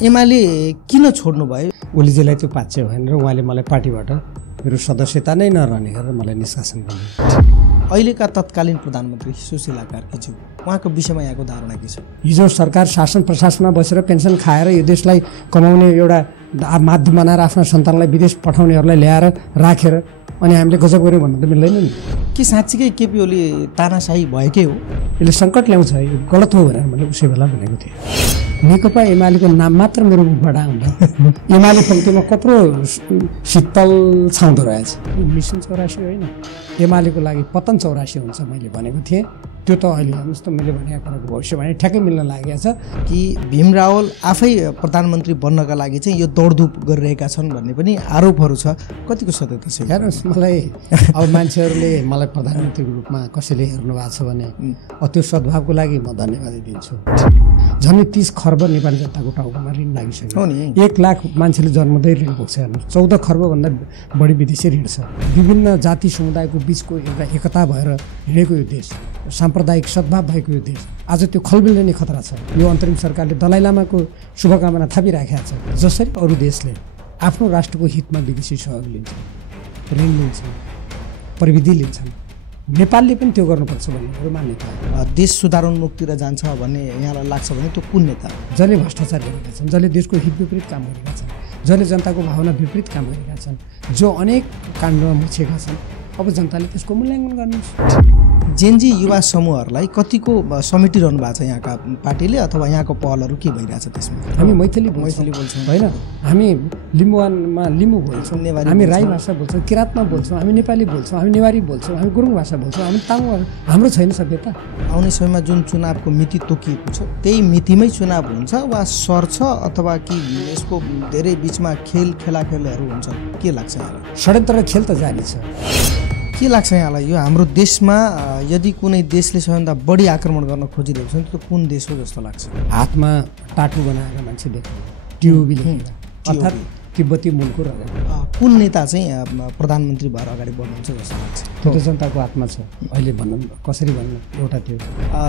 एमाले किन छोड्नु भयो? ओलीजीलाई त्यो पाच्य भएन र उहाँले मलाई पार्टीबाट मेरो सदस्यता नै नरहने गरेर मलाई निष्कासन गर्नु। अहिलेका तत्कालीन प्रधानमन्त्री सुशीला कार्कीज्यू, उहाँको विषयमा यहाँको धारणा के छ? हिजो सरकार शासन प्रशासनमा बसेर पेन्सन खाएर यो देशलाई कमाउने एउटा माध्यम बनाएर आफ्ना सन्तानलाई विदेश पठाउनेहरूलाई ल्याएर राखेर अनि हामीले गजब गऱ्यौँ भन्नु त मिल्दैन नि। के साँच्चीकै केपी ओली तानाशाही भएकै हो? यसले सङ्कट ल्याउँछ, यो गलत हो भनेर मैले उसै बेला भनेको थिएँ। नेकपा एमालेको नाम मात्र मेरो मुखबाट आउँदा एमाले पङ्क्तिमा कत्रो शीतल छाउँदो रहेछ। मिसन 84 होइन, एमालेको लागि पतन 84 हुन्छ मैले भनेको थिएँ। त्यो त अहिले हेर्नुहोस् त मैले भनेको कुराको भविष्यवाणी ठ्याक्कै मिल्न लागेको छ कि भीम रावल आफै प्रधानमन्त्री बन्नका लागि चाहिँ यो दौडधुप गरिरहेका छन् भन्ने पनि आरोपहरू छ। कतिको सत्यता छ? हेर्नुहोस्, मलाई अब मान्छेहरूले मलाई प्रधानमन्त्रीको रूपमा कसैले हेर्नु भएको छ भने त्यो सद्भावको लागि म धन्यवाद दिन्छु। झन् 30 खर्ब नेपाली जनताको टाउकोमा ऋण लागिसक्यो नि। 1 लाख मान्छेले जन्मदै ऋण पुग्छ। हेर्नुहोस्, 14 खर्बभन्दा बढी विदेशी ऋण छ। विभिन्न जाति समुदायको बिचको एउटा एकता भएर हिँडेको यो देश, साम्प्रदायिक सद्भाव भएको यो देश आज त्यो खलबिल्ने खतरा छ। यो अन्तरिम सरकारले दलाई लामाको शुभकामना थापिराखेका छ। जसरी अरू देशले आफ्नो राष्ट्रको हितमा विदेशी सहयोग लिन्छन्, ऋण लिन्छन्, प्रविधि लिन्छन्, नेपालले पनि त्यो गर्नुपर्छ भन्ने मेरो मान्यता हो। देश सुधारोन्मुखतिर जान्छ भन्ने यहाँलाई लाग्छ भने त्यो कुन नेता? जसले भ्रष्टाचार गरेका छन्, जसले देशको हित विपरीत काम गरेका छन्, जसले जनताको भावना विपरीत काम गरेका छन्, जो अनेक काण्डमा मुछेका छन्। अब जनताले त्यसको मूल्याङ्कन गर्नुहोस्। जेनजी युवा समूहहरूलाई कतिको समेटिरहनु भएको छ यहाँका पार्टीले, अथवा यहाँको पहलहरू के भइरहेछ त्यसमा? हामी मैथिली बोल्छौँ होइन, हामी लिम्बुवानमा लिम्बू बोल्छौँ, हामी राई भाषा बोल्छौँ, किराँतमा बोल्छौँ, हामी नेपाली बोल्छौँ, हामी नेवारी बोल्छौँ, हामी गुरुङ भाषा बोल्छौँ, हामी तामाङ। हाम्रो छैन सभ्यता? आउने समयमा जुन चुनावको मिति तोकिएको छ त्यही मितिमै चुनाव हुन्छ वा सर्छ, अथवा कि यसको धेरै बिचमा खेलाखेलहरू हुन्छ? के लाग्छ यहाँलाई? षड्यन्त्र खेल त जारी छ। के लाग्छ यहाँलाई यो हाम्रो देशमा यदि कुनै देशले सबैभन्दा बढी आक्रमण गर्न खोजिरहेको छ भने त्यो कुन देश हो जस्तो लाग्छ? हातमा टाटु बनाएर मान्छे देख्नु, टिओबी लेखेर, अर्थात् तिब्बती मूलको रहेछ। कुन नेता चाहिँ प्रधानमन्त्री भएर अगाडि बढ्नुहुन्छ जस्तो लाग्छ? त्यो त जनताको हातमा छ। अहिले भन्नु कसरी भन्नु, एउटा त्यो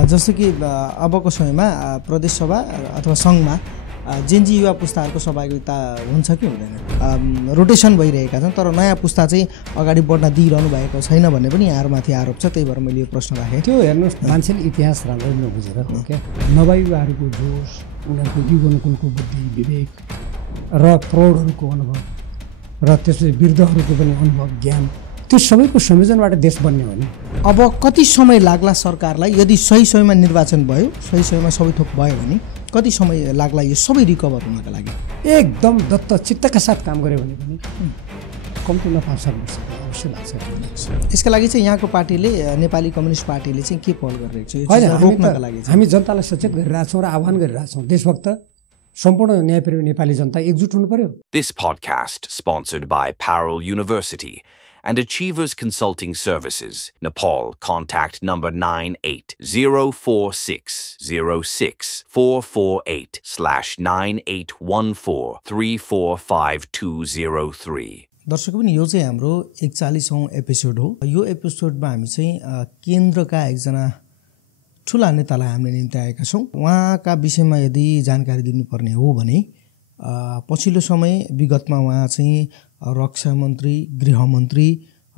जस्तो कि अबको समयमा प्रदेशसभा अथवा सङ्घमा जेनजी युवा पुस्ताहरूको सहभागिता हुन्छ कि हुँदैन? रोटेसन भइरहेका छन्, तर नयाँ पुस्ता चाहिँ अगाडि बढ्न दिइरहनु भएको छैन भन्ने पनि यहाँहरूमाथि आरोप छ। त्यही भएर मैले यो प्रश्न राखेँ। त्यो हेर्नुहोस्, मान्छेले इतिहास राम्ररी नबुझेर हो क्या। नवयुवाहरूको जोस, उनीहरूको जीवनकुलको बुद्धि विवेक र प्रौढहरूको अनुभव र त्यसपछि वृद्धहरूको पनि अनुभव ज्ञान, त्यो सबैको संयोजनबाट देश बन्ने हो नि। अब कति समय लाग्ला सरकारलाई? यदि सही समयमा निर्वाचन भयो, सही समयमा सबै थोक भयो भने कति समय लाग्ला यो सबै रिकभर हुनका लागि? एकदम दत्त चित्तका साथ काम गऱ्यो भने पनि कम्तीमा 5-7 वर्ष अवश्य लाग्छ। यसका लागि चाहिँ यहाँको पार्टीले, नेपाली कम्युनिस्ट पार्टीले चाहिँ के पहल गरिरहेको छ रोक्नका लागि? हामी जनतालाई सचेत गरिरहेछौँ र आह्वान गरिरहेछौँ। देशभक्त सम्पूर्ण न्यायप्रेमी नेपाली जनता एकजुट हुनु पर्यो। This podcast sponsored by Parel University and Achievers Consulting Services, Nepal. Contact number 9804606448/9814345203। दर्शक पनि यो चाहिँ हाम्रो 41औं एपिसोड हो। यो एपिसोडमा हामी चाहिँ केन्द्रका एकजना ठुला नेतालाई हामीले निम्ति आएका छौँ। उहाँका विषयमा यदि जानकारी दिनुपर्ने हो भने पछिल्लो समय विगतमा उहाँ चाहिँ रक्षा मन्त्री, गृहमन्त्री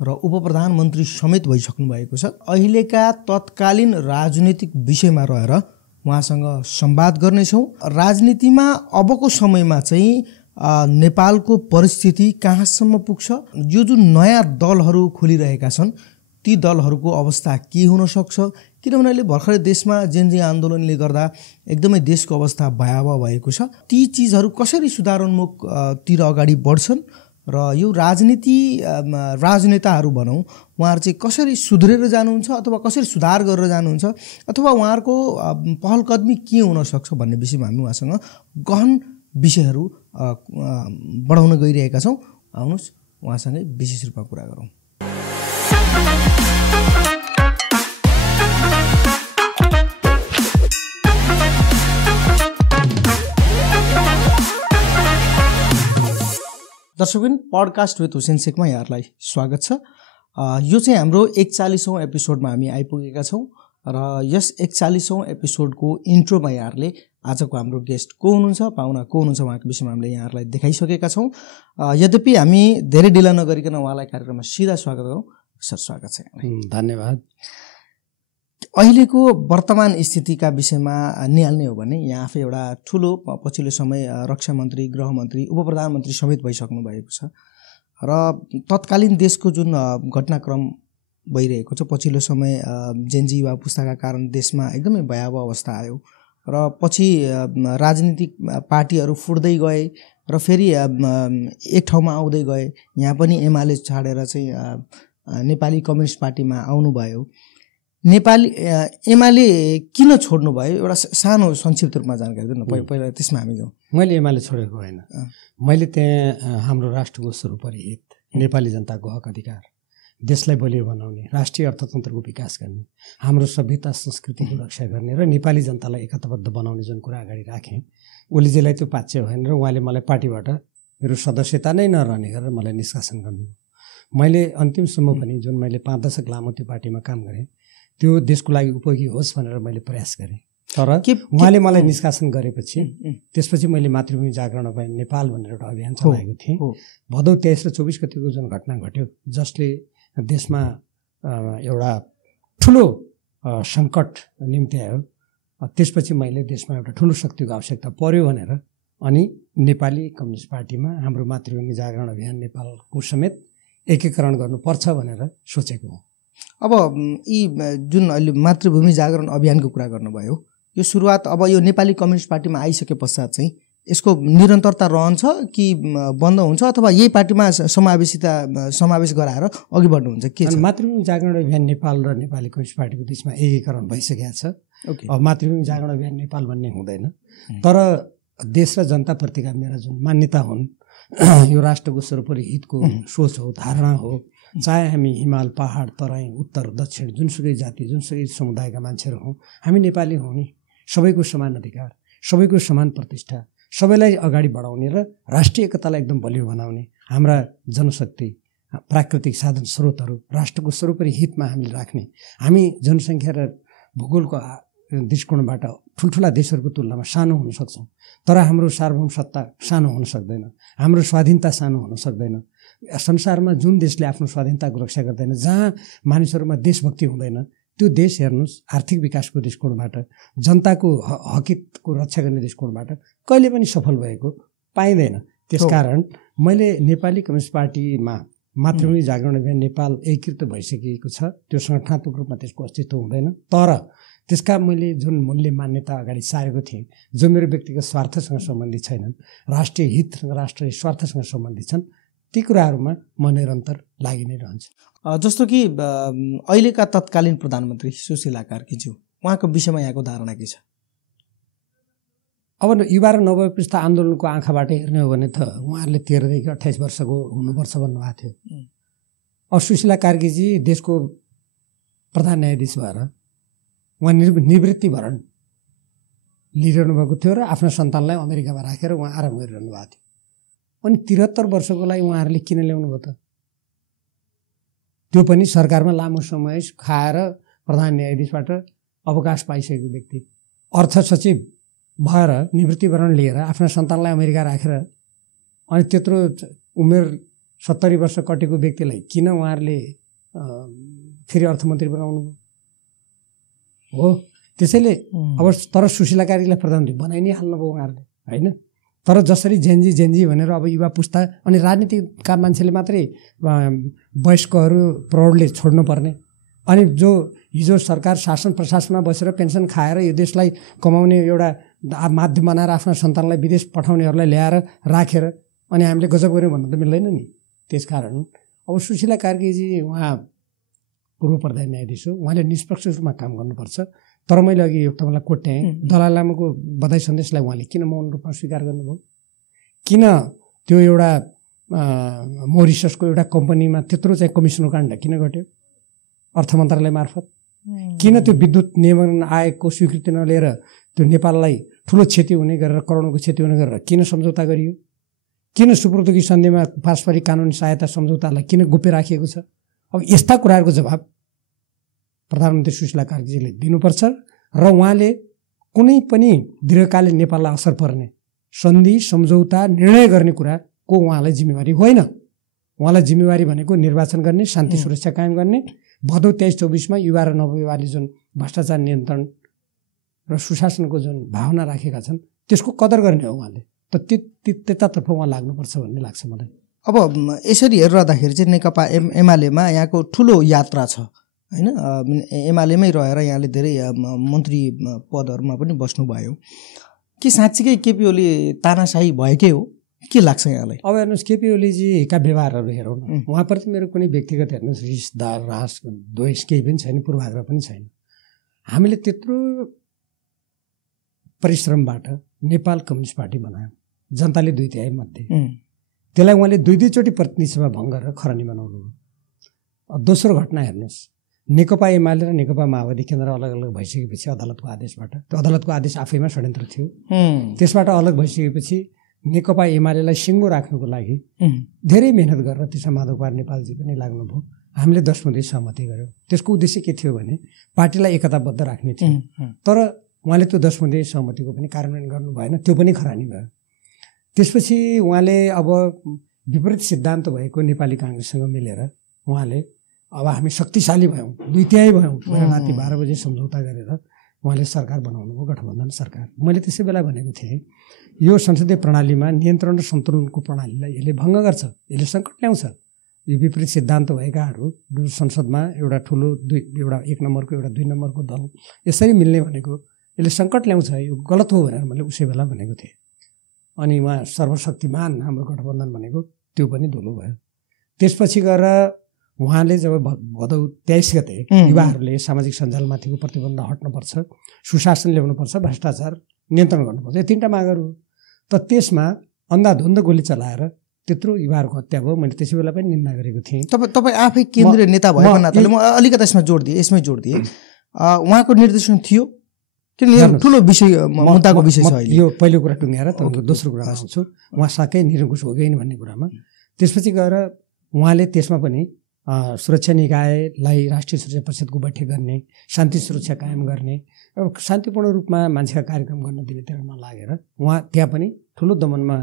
र उपप्रधानमन्त्री समेत भइसक्नु भएको छ। अहिलेका तत्कालीन राजनीतिक विषयमा रहेर उहाँसँग संवाद गर्नेछौँ। राजनीतिमा अबको समयमा चाहिँ नेपालको परिस्थिति कहाँसम्म पुग्छ, यो जुन नयाँ दलहरू खोलिरहेका छन् ती दलहरूको अवस्था के हुन सक्छ, किनभने अहिले भर्खरै देशमा जेनजी आन्दोलनले गर्दा एकदमै देशको अवस्था भयावह भएको छ। ती चिजहरू कसरी सुधारोन्मुखतिर अगाडि बढ्छन् र यो राजनेताहरू भनौँ उहाँहरू चाहिँ कसरी सुध्रेर जानुहुन्छ अथवा कसरी सुधार गरेर जानुहुन्छ अथवा उहाँहरूको पहलकदमी के हुन सक्छ भन्ने विषयमा हामी उहाँसँग गहन विषयहरू बढाउन गइरहेका छौँ। आउनुहोस् उहाँसँगै विशेष रूपमा कुरा गरौँ। दर्शकबिन, पडकास्ट विथ हुसेन शेखमा यहाँहरूलाई स्वागत छ। यो चाहिँ हाम्रो 41औं एपिसोडमा हामी आइपुगेका छौँ र यस 41औं एपिसोडको इन्ट्रोमा यहाँहरूले आजको हाम्रो गेस्ट को हुनुहुन्छ, पाहुना को हुनुहुन्छ, उहाँको विषयमा हामीले यहाँहरूलाई देखाइसकेका छौँ। यद्यपि हामी धेरै ढिला नगरिकन उहाँलाई कार्यक्रममा सिधा स्वागत गरौँ। सर, स्वागत छ। धन्यवाद। अहिलेको वर्तमान स्थितिका विषयमा निहाल्ने हो भने यहाँ आफै एउटा ठुलो पछिल्लो समय रक्षा मन्त्री, गृहमन्त्री, उप प्रधानमन्त्री समेत भइसक्नु भएको छ र तत्कालीन देशको जुन घटनाक्रम भइरहेको छ, पछिल्लो समय जेनजी युवा पुस्ताका कारण देशमा एकदमै भयावह अवस्था आयो र पछि राजनीतिक पार्टीहरू फुट्दै गए र फेरि एक ठाउँमा आउँदै गए। यहाँ पनि एमाले छाडेर चाहिँ नेपाली कम्युनिस्ट पार्टीमा आउनुभयो। एमाले किन छोड्नु भयो, एउटा सानो संक्षिप्त रूपमा जानकारी दिनु पहिला, त्यसमा हामी जाउँ। मैले एमाले छोडेको होइन, मैले त्यहाँ हाम्रो राष्ट्रको सर्वोपरि हित, नेपाली जनताको हक अधिकार, देशलाई बलियो बनाउने, राष्ट्रिय अर्थतन्त्रको विकास गर्ने, हाम्रो सभ्यता संस्कृतिको रक्षा गर्ने र नेपाली जनतालाई एकताबद्ध बनाउने जुन कुरा अगाडि राखेँ, ओलीजीलाई त्यो पाच्य भएन र उहाँले मलाई पार्टीबाट मेरो सदस्यता नै नरहने गरेर मलाई निष्कासन गर्नु। मैले अन्तिमसम्म पनि जुन मैले 5 दशक लामो त्यो पार्टीमा काम गरेँ त्यो देशको लागि उपयोगी होस् भनेर मैले प्रयास गरेँ। तर उहाँले मलाई निष्कासन गरेपछि त्यसपछि मैले मातृभूमि जागरण अभियान नेपाल भनेर एउटा अभियान चलाएको थिएँ। भदौ 23 र 24 गतिको जुन घटना घट्यो, जसले देशमा एउटा ठुलो सङ्कट निम्ति आयो, त्यसपछि मैले देशमा एउटा ठुलो शक्तिको आवश्यकता पर्यो भनेर अनि नेपाली कम्युनिस्ट पार्टीमा हाम्रो मातृभूमि जागरण अभियान नेपालको समेत एकीकरण गर्नुपर्छ भनेर सोचेको हो। अब यी जुन अहिले मातृभूमि जागरण अभियानको कुरा गर्नुभयो, यो सुरुवात अब यो नेपाली कम्युनिस्ट पार्टीमा आइसके पश्चात चाहिँ यसको निरन्तरता रहन्छ कि बन्द हुन्छ, अथवा यही पार्टीमा समावेश गराएर अघि बढ्नुहुन्छ के छ? मातृभूमि जागरण अभियान नेपाल र नेपाली कम्युनिस्ट पार्टीको बिचमा एकीकरण भइसकेको छ। अब मातृभूमि जागरण अभियान नेपाल भन्ने हुँदैन, तर देश र जनताप्रतिका मेरा जुन मान्यता हुन्, यो राष्ट्रको सर्वोपरि हितको सोच हो, धारणा हो। चाहे हामी हिमाल, पहाड, तराई, उत्तर, दक्षिण, जुनसुकै जाति, जुनसुकै समुदायका मान्छेहरू हौँ, हामी नेपाली हौँ नि। सबैको समान अधिकार, सबैको समान प्रतिष्ठा, सबैलाई अगाडि बढाउने र राष्ट्रिय एकतालाई एकदम बलियो बनाउने, हाम्रा जनशक्ति, प्राकृतिक साधन स्रोतहरू राष्ट्रको सर्वोपरि हितमा हामीले राख्ने, हामी जनसङ्ख्या र भूगोलको दृष्टिकोणबाट ठुल्ठुला देशहरूको तुलनामा सानो हुन सक्छौँ, तर हाम्रो सार्वभौम सत्ता सानो हुन सक्दैन, हाम्रो स्वाधीनता सानो हुन सक्दैन। संसारमा जुन देशले आफ्नो स्वाधीनताको रक्षा गर्दैन, जहाँ मानिसहरूमा देशभक्ति हुँदैन, त्यो देश हेर्नुहोस् आर्थिक विकासको दृष्टिकोणबाट, जनताको हकितको रक्षा गर्ने दृष्टिकोणबाट कहिले पनि सफल भएको पाइँदैन। त्यसकारण मैले नेपाली कम्युनिस्ट पार्टीमा मातृभूमि जागरण अभियान नेपाल एकीकृत भइसकेको छ, त्यो सङ्गठनात्मक रूपमा त्यसको अस्तित्व हुँदैन, तर त्यसका मैले जुन मूल्य मान्यता अगाडि सारेको थिएँ, जो मेरो व्यक्तिगत स्वार्थसँग सम्बन्धित छैनन्, राष्ट्रिय हित र राष्ट्रिय स्वार्थसँग सम्बन्धित छन्, ती कुराहरूमा म निरन्तर लागि नै रहन्छ। जस्तो कि अहिलेका तत्कालीन प्रधानमन्त्री सुशीला कार्कीज्यू, उहाँको विषयमा यहाँको धारणा के छ? अब युवा र नवप्रस्थ आन्दोलनको आँखाबाट हेर्ने हो भने त उहाँहरूले 13 देखि 28 वर्षको हुनुपर्छ भन्नुभएको थियो। अब सुशीला कार्कीजी देशको प्रधान न्यायाधीश भएर उहाँ निवृत्तिभरण लिइरहनु भएको थियो र आफ्नो सन्तानलाई अमेरिकामा राखेर उहाँ आराम गरिरहनु भएको थियो। अनि 73 वर्षको लागि उहाँहरूले किन ल्याउनु भयो त? त्यो पनि सरकारमा लामो समय खाएर प्रधान न्यायाधीशबाट अवकाश पाइसकेको व्यक्ति, अर्थ सचिव भएर निवृत्तिभरण लिएर आफ्नो सन्तानलाई अमेरिका राखेर अनि त्यत्रो उमेर 70 वर्ष कटेको व्यक्तिलाई किन उहाँहरूले फेरि अर्थमन्त्री बनाउनु हो? त्यसैले अब तर सुशीला कार्कीलाई प्रधानमन्त्री बनाइ नै हाल्नुभयो उहाँहरूले, होइन? तर जसरी जेन्जी भनेर अब युवा पुस्ता अनि राजनीतिका मान्छेले मात्रै वयस्कहरू प्रौढले छोड्नुपर्ने, अनि जो हिजो सरकार शासन प्रशासनमा बसेर पेन्सन खाएर यो देशलाई कमाउने एउटा माध्यम बनाएर आफ्ना सन्तानलाई विदेश पठाउनेहरूलाई ल्याएर राखेर अनि हामीले गजब गऱ्यौँ भन्नु त मिल्दैन नि। त्यसकारण अब सुशीला कार्कीजी उहाँ पूर्व प्रधान न्यायाधीश हो, उहाँले निष्पक्ष रूपमा काम गर्नुपर्छ। तर मैले अघि तपाईँलाई कोट्याएँ, दलाइ लामाको बधाई सन्देशलाई उहाँले किन मौन रूपमा स्वीकार गर्नुभयो? किन त्यो एउटा मोरिससको एउटा कम्पनीमा त्यत्रो चाहिँ कमिसनको काण्ड किन घट्यो अर्थ मन्त्रालय मार्फत? किन त्यो विद्युत नियमन आयोगको स्वीकृति नलिएर त्यो नेपाललाई ठुलो क्षति हुने गरेर करोडको क्षति हुने गरेर किन सम्झौता गरियो? किन सुपुर्दगी सन्धिमा पारस्परिक कानुनी सहायता सम्झौतालाई किन गोप्य राखिएको छ? अब यस्ता कुराहरूको जवाब प्रधानमन्त्री सुशीला कार्कीजीले दिनुपर्छ र उहाँले कुनै पनि दीर्घकालीन नेपाललाई असर पर्ने सन्धि सम्झौता निर्णय गर्ने कुराको उहाँलाई जिम्मेवारी होइन। उहाँलाई जिम्मेवारी भनेको निर्वाचन गर्ने, शान्ति सुरक्षा कायम गर्ने, भदौ 23-24 युवा र नवयुवाले जुन भ्रष्टाचार नियन्त्रण र सुशासनको जुन भावना राखेका छन् त्यसको कदर गर्ने हो उहाँले। त त्यतातर्फ उहाँ लाग्नुपर्छ भन्ने लाग्छ मलाई। अब यसरी हेरिरहँदाखेरि चाहिँ नेकपा एमालेमा यहाँको ठुलो यात्रा छ होइन। एमालेमै रहेर यहाँले धेरै मन्त्री पदहरूमा पनि बस्नुभयो। के साँच्चीकै केपी ओली तानाशाही भएकै हो के लाग्छ यहाँलाई? अब हेर्नुहोस्, केपी ओलीजीका व्यवहारहरू हेरौँ न, उहाँप्रति मेरो कुनै व्यक्तिगत हेर्नुहोस् रिसदार रास द्वेष केही पनि छैन, पूर्वाग्रह पनि छैन। हामीले त्यत्रो परिश्रमबाट नेपाल कम्युनिस्ट पार्टी बनायौँ, जनताले 2/3 मध्ये त्यसलाई उहाँले 2-2 चोटि प्रतिनिधि सभा भङ्ग गरेर खरानी बनाउनु हो। दोस्रो घटना हेर्नुहोस्, नेकपा एमाले र नेकपा माओवादी केन्द्र अलग अलग भइसकेपछि अदालतको आदेशबाट, त्यो अदालतको आदेश आफैमा षड्यन्त्र थियो, त्यसबाट अलग भइसकेपछि नेकपा एमालेलाई सिङ्गो राख्नुको लागि धेरै मेहनत गरेर त्यसमा माधव कुमार नेपालजी पनि लाग्नुभयो। हामीले 10 मध्ये सहमति गऱ्यौँ। त्यसको उद्देश्य के थियो भने पार्टीलाई एकताबद्ध राख्ने थियो। तर उहाँले त्यो 10 मध्ये सहमतिको पनि कार्यान्वयन गर्नु भएन, त्यो पनि खरानी भयो। त्यसपछि उहाँले अब विपरीत सिद्धान्त भएको नेपाली काङ्ग्रेससँग मिलेर उहाँले अब हामी शक्तिशाली भयौँ, 2/3 भयौँ, राति 12 बजे सम्झौता गरेर उहाँले सरकार बनाउनु भयो, गठबन्धन सरकार। मैले त्यसै बेला भनेको थिएँ यो संसदीय प्रणालीमा नियन्त्रण र सन्तुलनको प्रणालीलाई यसले भङ्ग गर्छ, यसले सङ्कट ल्याउँछ। यो विपरीत सिद्धान्त भएकाहरू संसदमा एउटा ठुलो एउटा 1 नम्बरको एउटा 2 नम्बरको दल यसरी मिल्ने भनेको यसले सङ्कट ल्याउँछ, यो गलत हो भनेर मैले उसै बेला भनेको थिएँ। अनि उहाँ सर्वशक्तिमान हाम्रो गठबन्धन भनेको त्यो पनि धुलो भयो। त्यसपछि गएर उहाँले जब भदौ 23 गते युवाहरूले सामाजिक सञ्जालमाथिको प्रतिबन्ध हट्नुपर्छ, सुशासन ल्याउनुपर्छ, भ्रष्टाचार नियन्त्रण गर्नुपर्छ, यो 3टा मागहरू। त त्यसमा अन्धाधुन्द गोली चलाएर त्यत्रो युवाहरूको हत्या भयो। मैले त्यसै बेला पनि निन्दा गरेको थिएँ। तपाईँ आफै केन्द्रीय नेता भएको नाताले म अलिकति यसमै जोड दिएँ। उहाँको निर्देशन थियो किन ठुलो विषय मुद्दाको विषय छ अहिले। यो पहिलो कुरा टुङ्ग्याएर तपाईँको दोस्रो कुरा आउँछु, उहाँ साकै निरङ्कुश हो कि भन्ने कुरामा। त्यसपछि गएर उहाँले त्यसमा पनि सुरक्षा निकायलाई राष्ट्रिय सुरक्षा परिषदको बैठक गर्ने, शान्ति सुरक्षा कायम गर्ने, शान्तिपूर्ण रूपमा मान्छेका कार्यक्रम गर्न दिनेतिर नलागेर उहाँ त्यहाँ पनि ठुलो दमनमा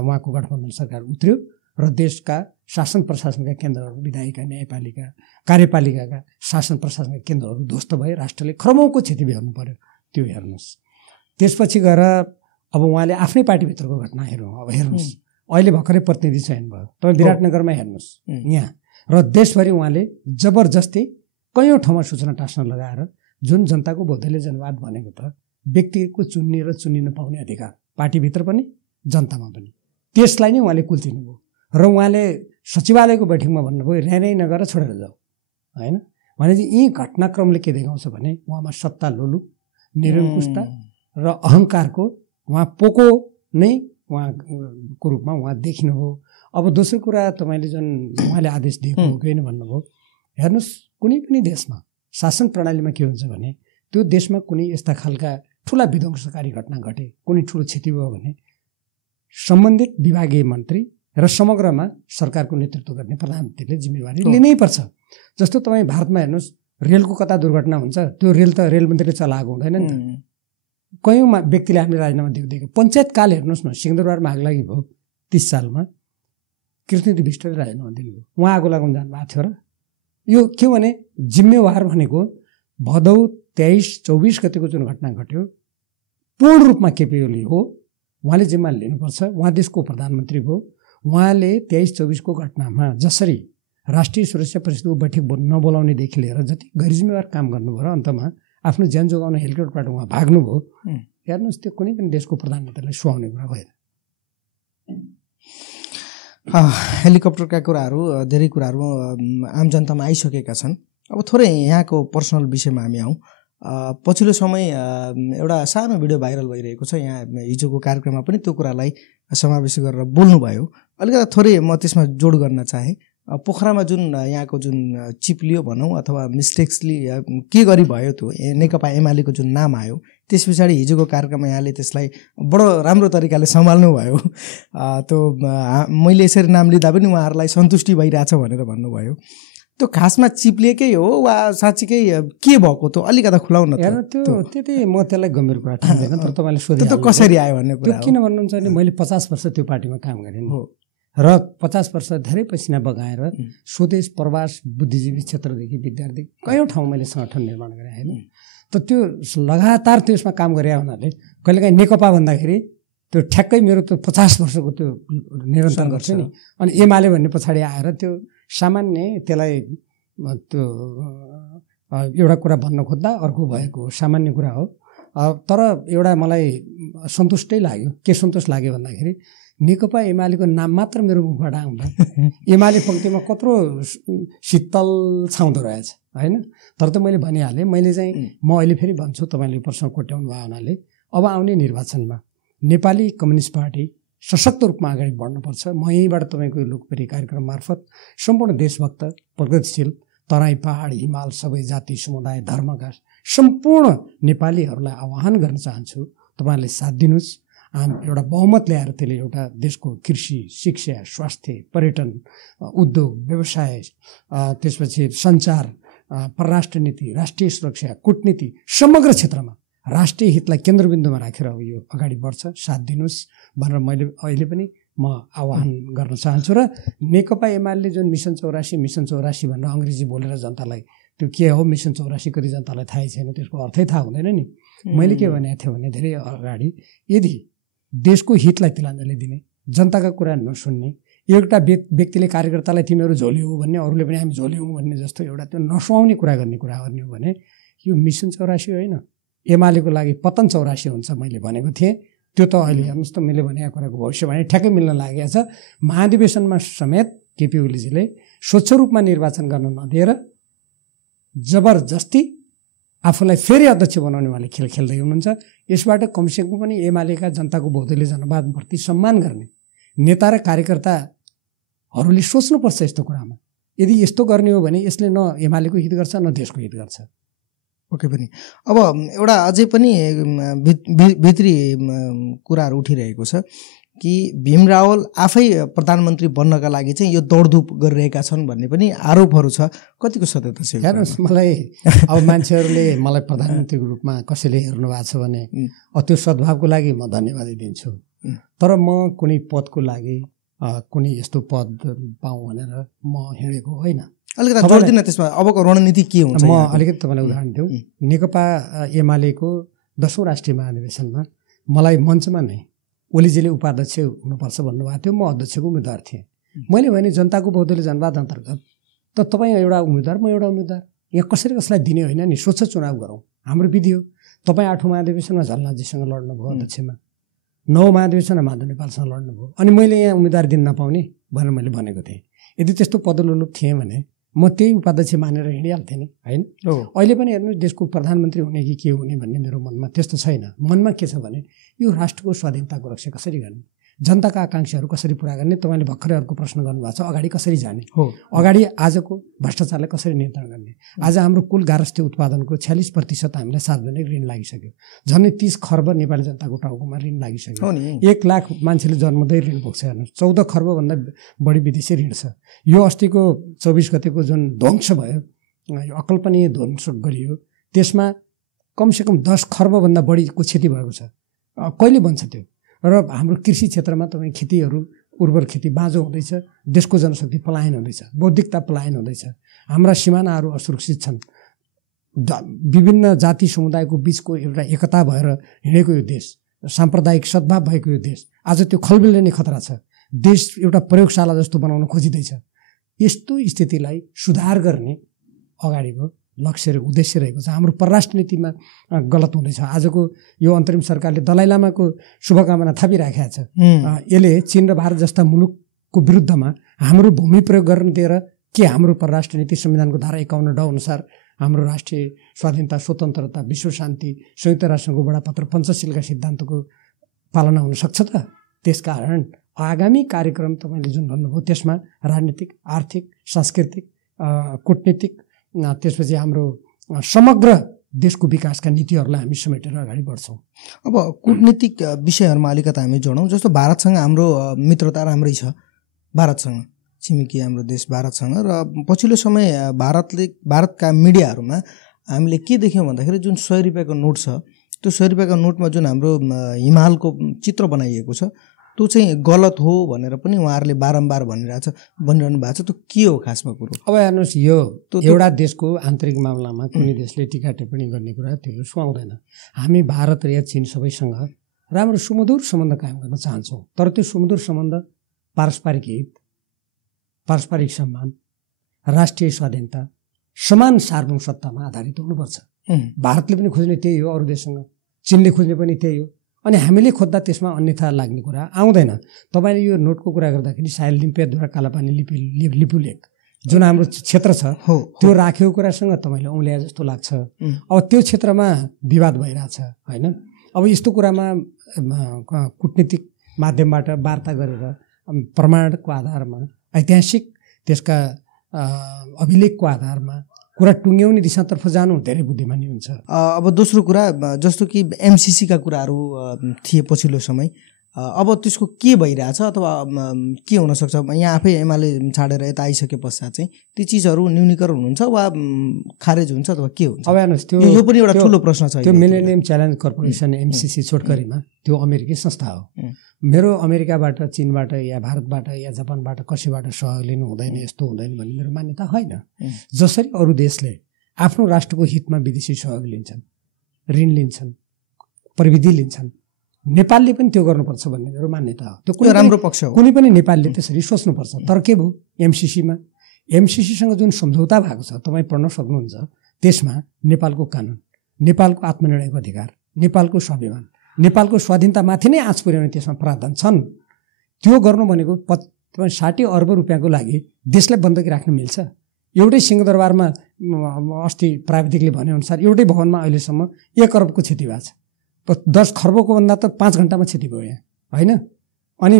उहाँको गठबन्धन सरकार उत्र्यो र देशका शासन प्रशासनका केन्द्रहरू, विधायिका, न्यायपालिका, कार्यपालिकाका शासन प्रशासनका केन्द्रहरू ध्वस्त भए। राष्ट्रले खर्बौँको क्षति बेहोर्नु पर्यो। त्यो हेर्नुहोस्। त्यसपछि गएर अब उहाँले आफ्नै पार्टीभित्रको घटना हेरौँ। अब हेर्नुहोस्, अहिले भर्खरै प्रतिनिधि चयन भयो, तपाईँ विराटनगरमा हेर्नुहोस् यहाँ, र देशभरि उहाँले जबरजस्ती कयौँ ठाउँमा सूचना टास्न लगाएर जुन जनताको बौद्धले जनवाद भनेको त व्यक्तिको चुन्ने र चुनिन पाउने अधिकार, पार्टीभित्र पनि जनतामा पनि, त्यसलाई नै उहाँले कुल्चिनु भयो। र उहाँले सचिवालयको बैठकमा भन्नुभयो ऱ्यानै नगरेर छोडेर जाऊ होइन। भनेपछि यी घटनाक्रमले के देखाउँछ भने उहाँमा सत्ता लोलु, निरङ्कुशता र अहङ्कारको उहाँ पोको नै उहाँको रूपमा उहाँ देखिनुभयो। अब दोस्रो कुरा तपाईँले जुन उहाँले आदेश दिएको हो कि होइन भन्नुभयो, हेर्नुहोस् कुनै पनि देशमा शासन प्रणालीमा के हुन्छ भने त्यो देशमा कुनै यस्ता खालका ठुला विध्वंसकारी घटना घटे, कुनै ठुलो क्षति भयो भने सम्बन्धित विभागीय मन्त्री र समग्रमा सरकारको नेतृत्व गर्ने प्रधानमन्त्रीले जिम्मेवारी लिनै पर्छ। जस्तो तपाईँ भारतमा हेर्नुहोस्, रेलको कता दुर्घटना हुन्छ, त्यो रेल त रेल मन्त्रीले चलाएको हुँदैन नि त। कयौँ व्यक्तिले हामीले राजीनामा दिएको पञ्चायतकाल हेर्नुहोस् न, सिंहदरबारमा आग लागि भयो 30 सालमा, कृष्णजी विष्टले राजीनामा दिनुभयो, उहाँ आगो लगाउन जानुभएको थियो। र यो के भने जिम्मेवार भनेको भदौ 23-24 गतिको जुन घटना घट्यो पूर्ण रूपमा केपी ओली हो, उहाँले जिम्मा लिनुपर्छ। उहाँ देशको प्रधानमन्त्री हो, उहाँले 23-24 को घटनामा जसरी राष्ट्रिय सुरक्षा परिषदको बैठक नबोलाउनेदेखि लिएर जति गैरजिम्मेवार काम गर्नुभयो र अन्तमा आफ्नो ज्यान जोगाउन हेलिकप्टरबाट उहाँ भाग्नुभयो, हेर्नुहोस् त्यो कुनै पनि देशको प्रधानमन्त्रीलाई सुहाउने कुरा भएन। हेलिकप्टरका कुराहरू, धेरै कुराहरू आम जनतामा आइसकेका छन्। अब थोरै यहाँको पर्सनल विषयमा हामी आउँ। पछिल्लो समय एउटा सानो भिडियो भाइरल भइरहेको छ, यहाँ हिजोको कार्यक्रममा पनि त्यो कुरालाई समावेश गरेर बोल्नुभयो। अलिकति थोरै म त्यसमा जोड गर्न चाहेँ। पोखरामा जुन यहाँको जुन चिप्लियो भनौँ अथवा मिस्टेक्सली के गरी भयो त्यो नेकपा एमालेको जुन नाम आयो, त्यस पछाडि हिजोको कार्यक्रममा यहाँले त्यसलाई बडो राम्रो तरिकाले सम्हाल्नु भयो। त्यो मैले यसरी नाम लिँदा पनि उहाँहरूलाई सन्तुष्टि भइरहेछ भनेर भन्नुभयो। त्यो खासमा चिप्लिएकै हो वा साँच्चीकै के भएको त अलिकता खुलाउन त। हेर्नु त्यो त्यति म त्यसलाई गम्भीर कुरा ठान्दैन, तर तपाईँले सोधे त्यो कसरी आयो भन्ने कुरा त्यो किन भन्नुहुन्छ भने मैले 50 वर्ष त्यो पार्टीमा काम गरेँ हो र 50 वर्ष धेरै पसिना बगाएर स्वदेश प्रवास बुद्धिजीवी क्षेत्रदेखि विद्यार्थी कयौँ ठाउँ मैले सङ्गठन निर्माण गरेँ होइन। त त्यो लगातार त्यसमा काम गरे हुनाले कहिलेकाहीँ नेकपा भन्दाखेरि त्यो ठ्याक्कै मेरो त्यो 50 वर्षको त्यो निरन्तर गर्छ नि। अनि एमाले भन्ने पछाडि आएर त्यो सामान्य त्यसलाई त्यो एउटा कुरा भन्न खोज्दा अर्को भएको सामान्य कुरा हो। तर एउटा मलाई सन्तुष्टै लाग्यो। के सन्तोष लाग्यो भन्दाखेरि नेकपा एमालेको नाम मात्र मेरो मुखबाट आउँदा एमाले पङ्क्तिमा कत्रो शीतल छाउँदो रहेछ होइन। तर त मैले भनिहालेँ, मैले चाहिँ म अहिले फेरि भन्छु, तपाईँले प्रश्न कोट्याउनु भयो हुनाले अब आउने निर्वाचनमा नेपाली कम्युनिस्ट पार्टी सशक्त रूपमा अगाडि बढ्नुपर्छ। म यहीँबाट तपाईँको लोकप्रिय कार्यक्रम मार्फत सम्पूर्ण देशभक्त प्रगतिशील तराई पहाड हिमाल सबै जाति समुदाय धर्मका सम्पूर्ण नेपालीहरूलाई आह्वान गर्न चाहन्छु, तपाईँहरूले साथ दिनुहोस्। एउटा बहुमत ल्याएर त्यसले एउटा देशको कृषि शिक्षा स्वास्थ्य पर्यटन उद्योग व्यवसाय त्यसपछि सञ्चार परराष्ट्र नीति राष्ट्रिय सुरक्षा कूटनीति समग्र क्षेत्रमा राष्ट्रिय हितलाई केन्द्रबिन्दुमा राखेर अब यो अगाडि बढ्छ, साथ दिनुहोस् भनेर मैले अहिले पनि म आह्वान गर्न चाहन्छु। र नेकपा एमाले जुन मिसन 84 भनेर अङ्ग्रेजी बोलेर जनतालाई त्यो के हो मिसन 84 कति जनतालाई थाहै छैन, त्यसको अर्थै थाहा हुँदैन नि। मैले के भनेको थिएँ भने धेरै अगाडि यदि देशको हितलाई तिलाञ्जली दिने जनताका कुरा नसुन्ने एउटा व्यक्तिले कार्यकर्तालाई तिमीहरू झोल्यौ भन्ने अरूले पनि हामी झोल्यौँ भन्ने जस्तो एउटा त्यो नसुहाउने कुरा गर्ने हो भने यो मिसन 84 होइन, एमालेको लागि पतन 84 हुन्छ मैले भनेको थिएँ। त्यो त अहिले हेर्नुहोस् त मैले भनेको कुराको भविष्यवाणी ठ्याक्कै मिल्न लागेको छ। महाधिवेशनमा समेत केपी ओलीजीले स्वच्छ रूपमा निर्वाचन गर्न नदिएर जबरजस्ती आफूलाई फेरि अध्यक्ष बनाउने उहाँले खेल खेल्दै हुनुहुन्छ। यसबाट कमसेकम पनि एमालेका जनताको बहुदलीय जनवादप्रति सम्मान गर्ने नेता र कार्यकर्ताहरूले सोच्नुपर्छ यस्तो कुरामा। यदि यस्तो गर्ने हो भने यसले न एमालेको हित गर्छ न देशको हित गर्छ। ओके पनि अब एउटा अझै पनि भित्री कुराहरू उठिरहेको छ कि भीम रावल आफै प्रधानमन्त्री बन्नका लागि चाहिँ यो दौडधुप गरिरहेका छन् भन्ने पनि आरोपहरू छ। कतिको सत्यता छ? हेर्नुहोस्, मलाई अब मान्छेहरूले मलाई प्रधानमन्त्रीको रूपमा कसैले हेर्नु भएको छ भने त्यो सद्भावको लागि म धन्यवाद दिन्छु। तर म कुनै पदको लागि कुनै यस्तो पद पाऊँ भनेर म हिँडेको होइन। अलिकति जोड दिन त्यसमा अबको रणनीति के हुन्छ? म अलिकति तपाईँलाई उदाहरण दिउँ। नेकपा एमालेको 10औं राष्ट्रिय महाधिवेशनमा मलाई मञ्चमा नै ओलीजीले उपाध्यक्ष हुनुपर्छ भन्नुभएको थियो। म अध्यक्षको उम्मेदवार थिएँ। मैले भने जनताको बहुदलीय जनवाद अन्तर्गत त तपाईँ एउटा उम्मेदवार म एउटा उम्मेदवार, यहाँ कसरी कसलाई दिने होइन नि, स्वच्छ चुनाव गरौँ, हाम्रो विधि हो। तपाईँ 8औं महाधिवेशनमा झलनाथजीसँग लड्नुभयो अध्यक्षमा, 9औं महाधिवेशनमा माधव नेपालसँग लड्नुभयो, अनि मैले यहाँ उम्मेदवार दिन नपाउने भनेर मैले भनेको थिएँ। यदि त्यस्तो पदलोलुप थिएँ भने म त्यही उपाध्यक्ष मानेर हिँडिहाल्थेँ नि होइन। अहिले पनि हेर्नुहोस्, देशको प्रधानमन्त्री हुने कि के हुने भन्ने मेरो मनमा त्यस्तो छैन। मनमा के छ भने यो राष्ट्रको स्वाधीनताको रक्षा कसरी गर्ने, जनताका आकाङ्क्षाहरू कसरी पुरा गर्ने। तपाईँले भर्खरै अर्को प्रश्न गर्नुभएको छ, अगाडि कसरी जाने हो, अगाडि आजको भ्रष्टाचारलाई कसरी नियन्त्रण गर्ने। आज हाम्रो कुल गारस्थ्य उत्पादनको 46% हामीलाई सार्वजनिक ऋण लागिसक्यो। झन्डै 30 खर्ब नेपाली जनताको टाउकोमा ऋण लागिसक्यो। 1 लाख मान्छेले जन्मदै ऋण पुग्छ। हेर्नुहोस्, 14 खर्बभन्दा बढी विदेशी ऋण छ। यो अस्तिको 24 गतेको जुन ध्वंस भयो, यो अकल्पनीय ध्वंस गरियो, त्यसमा कमसेकम 10 खर्बभन्दा बढीको क्षति भएको छ। कहिले बन्छ त्यो? र हाम्रो कृषि क्षेत्रमा तपाईँ खेतीहरू उर्वर खेती बाँझो हुँदैछ, देशको जनशक्ति पलायन हुँदैछ, बौद्धिकता पलायन हुँदैछ, हाम्रा सिमानाहरू असुरक्षित छन्, विभिन्न जाति समुदायको बिचको एउटा एकता भएर हिँडेको यो देश, साम्प्रदायिक सद्भाव भएको यो देश आज त्यो खलबिल्ने खतरा छ। देश एउटा प्रयोगशाला जस्तो बनाउन खोजिँदैछ। यस्तो स्थितिलाई सुधार गर्ने अगाडिको लक्ष्य र उद्देश्य रहेको छ। हाम्रो परराष्ट्र नीतिमा गलत हुँदैछ। आजको यो अन्तरिम सरकारले दलाई लामाको शुभकामना थापिराखेको छ। यसले चीन र भारत जस्ता मुलुकको विरुद्धमा हाम्रो भूमि प्रयोग गर्न दिएर के हाम्रो परराष्ट्र नीति संविधानको धारा 51 ड अनुसार हाम्रो राष्ट्रिय स्वाधीनता स्वतन्त्रता विश्व शान्ति संयुक्त राष्ट्रको बडापत्र पञ्चशीलका सिद्धान्तको पालना हुन सक्छ त? त्यसकारण आगामी कार्यक्रम तपाईँले जुन भन्नुभयो त्यसमा राजनीतिक आर्थिक सांस्कृतिक कूटनीतिक त्यसपछि हाम्रो समग्र देशको विकासका नीतिहरूलाई हामी समेटेर अगाडि बढ्छौँ। अब कूटनीतिक विषयहरूमा अलिकति हामी जोडौँ। जस्तो भारतसँग हाम्रो मित्रता राम्रै छ, भारतसँग छिमेकी हाम्रो देश भारतसँग। र पछिल्लो समय भारतका मिडियाहरूमा हामीले के देख्यौँ भन्दाखेरि जुन 100 रुपियाँको नोट छ, त्यो 100 रुपियाँको नोटमा जुन हाम्रो हिमालको चित्र बनाइएको छ त्यो चाहिँ गलत हो भनेर पनि उहाँहरूले बारम्बार भनिरहनु भएको छ। त्यो के हो खासमा कुरो? अब हेर्नुहोस्, यो एउटा देशको आन्तरिक मामलामा कुनै देशले टीका टिप्पणी गर्ने कुरा त्यो सुहाउँदैन। हामी भारत र चीन सबैसँग राम्रो सुमधुर सम्बन्ध कायम गर्न चाहन्छौँ, तर त्यो सुमधुर सम्बन्ध पारस्परिक हित, पारस्परिक सम्मान, राष्ट्रिय स्वाधीनता, समान सार्वभौम सत्तामा आधारित हुनुपर्छ। भारतले पनि खोज्ने त्यही हो, अरू देशसँग चीनले खोज्ने पनि त्यही हो। अनि हामीले खोज्दा त्यसमा अन्यथा लाग्ने कुरा आउँदैन। तपाईँले यो नोटको कुरा गर्दाखेरि साइल लिम्पियाद्वारा कालापानी लिपुलेक जुन हाम्रो क्षेत्र छ त्यो राखेको कुरासँग तपाईँले औँल्या जस्तो लाग्छ। अब त्यो क्षेत्रमा विवाद भइरहेछ होइन। अब यस्तो कुरामा कूटनीतिक माध्यमबाट वार्ता गरेर प्रमाणको आधारमा, ऐतिहासिक त्यसका अभिलेखको आधारमा कुरा टुङ्ग्याउने दिशातर्फ जानु धेरै बुद्धिमानी हुन्छ। अब दोस्रो कुरा, जस्तो कि एमसीसीका कुराहरू थिए पछिल्लो समय, अब त्यसको के भइरहेछ अथवा के हुनसक्छ? यहाँ आफै एमाले छाडेर यता आइसके पश्चात चाहिँ ती चिजहरू न्यूनीकरण हुन्छ वा खारेज हुन्छ अथवा के हुन्छ? अब हेर्नुहोस्, यो पनि एउटा ठुलो प्रश्न छ। त्यो मिलेनियम च्यालेन्ज कर्पोरेसन एमसीसी छोटकरीमा त्यो अमेरिकी संस्था हो। मेरो अमेरिकाबाट, चीनबाट या भारतबाट या जापानबाट कसैबाट सहयोग लिनु हुँदैन, यस्तो हुँदैन भन्ने मेरो मान्यता होइन। जसरी अरू देशले आफ्नो राष्ट्रको हितमा विदेशी सहयोग लिन्छन्, ऋण लिन्छन्, प्रविधि लिन्छन्, नेपालले पनि त्यो गर्नुपर्छ भन्ने मेरो मान्यता हो। त्यो राम्रो पक्ष हो। कुनै पनि नेपालले त्यसरी सोच्नुपर्छ। तर के भयो, एमसीसीसँग जुन सम्झौता भएको छ तपाईँ पढ्न सक्नुहुन्छ, त्यसमा नेपालको कानुन, नेपालको आत्मनिर्णयको अधिकार, नेपालको स्वाभिमान, नेपालको स्वाधीनतामाथि नै आँच पुर्याउने त्यसमा प्रावधान छन्। त्यो गर्नु भनेको 60 अर्ब रुपियाँको लागि देशलाई बन्दकी राख्न मिल्छ? एउटै सिंहदरबारमा अस्ति प्राविधिकले भनेअनुसार एउटै भवनमा अहिलेसम्म 1 अरबको क्षति भएको छ। 10 खर्बको भन्दा त 5 घन्टामा क्षति भयो यहाँ होइन। अनि